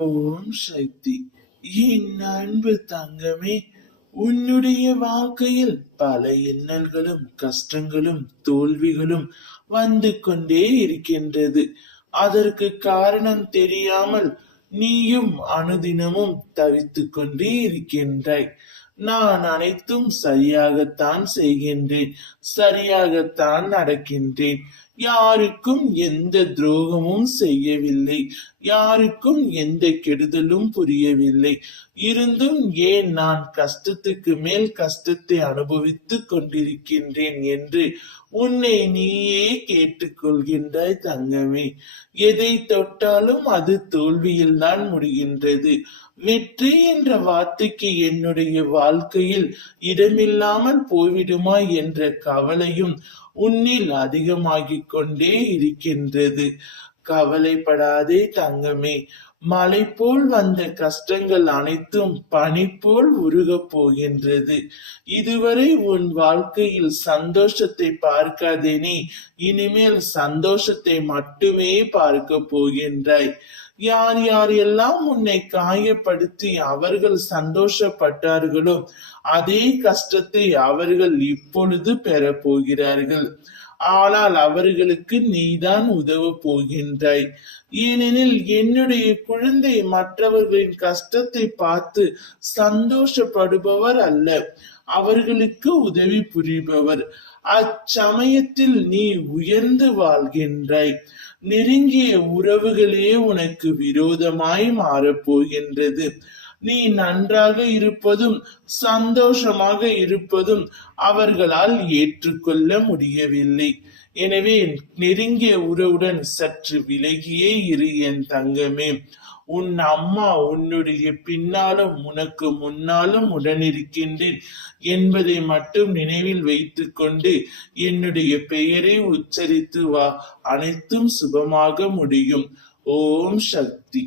ஓம் சக்தி. என் அன்பு தங்கமே, உன்னுடைய வாழ்க்கையில் பல இன்னல்களும் கஷ்டங்களும் தோல்விகளும் வந்து கொண்டே இருக்கின்றது. அதற்கு காரணம் தெரியாமல் நீயும் அனுதினமும் தவித்துக் கொண்டே இருக்கின்றாய். நான் அனைத்தும் சரியாகத்தான் செய்கின்றேன், சரியாகத்தான் நடக்கின்றேன், யாருக்கும் எந்த துரோகமும் செய்யவில்லை, யாருக்கும் எந்த கெடுதலும் புரியவில்லை. இருந்தும் ஏன் நான் கஷ்டத்துக்கு மேல் கஷ்டத்தை அனுபவித்துக் கொண்டிருக்கின்றேன் என்று உன்னை நீயே கேட்டுக்கொள்கின்றாய் தங்கமே. எதை தொட்டாலும் அது தோல்வியில்தான் முடிகின்றது. வெற்றி என்ற வார்த்தைக்கு என்னுடைய வாழ்க்கையில் இடமில்லாமல் போய்விடுமா என்ற கவலையும் உன்னில் அதிகமாகிக் கொண்டே இருக்கின்றது. கவலைப்படாதே தங்கமே. மலை போல் வந்த கஷ்டங்கள் அனைத்தும் பனி போல் உருகப் போகின்றது. இதுவரை உன் வாழ்க்கையில் சந்தோஷத்தை பார்க்காதே நீ இனிமேல் சந்தோஷத்தை மட்டுமே பார்க்க போகின்றாய். யார் யாரெல்லாம் உன்னை காயப்படுத்தி அவர்கள் சந்தோஷப்பட்டார்களோ அதே கஷ்டத்தை அவர்கள் இப்பொழுது பெறப் போகிறார்கள். ஆனால் அவர்களுக்கு நீதான் உதவ போகின்றாய். ஏனெனில் என்னுடைய குழந்தை மற்றவர்களின் கஷ்டத்தை பார்த்து சந்தோஷப்படுபவர் அல்ல, அவர்களுக்கு உதவி புரிபவர். அச்சமயத்தில் நீ உயர்ந்து வாழ்கின்றாய். நெருங்கிய உறவுகளே உனக்கு விரோதமாய் மாறப்போகின்றது. நீ நன்றாக இருப்பதும் சந்தோஷமாக இருப்பதும் அவர்களால் ஏற்றுக்கொள்ள முடியவில்லை. எனவே நெருங்கிய உறவுடன் சற்று விலகியே இரு என் தங்கமே. உன் அம்மா உன்னுடைய பின்னாலும் உனக்கு முன்னாலும் உடனிருக்கின்றேன் என்பதை மட்டும் நினைவில் வைத்துக் கொண்டு என்னுடைய பெயரை உச்சரித்து வா, அனைத்தும் சுபமாக முடியும். ஓம் சக்தி.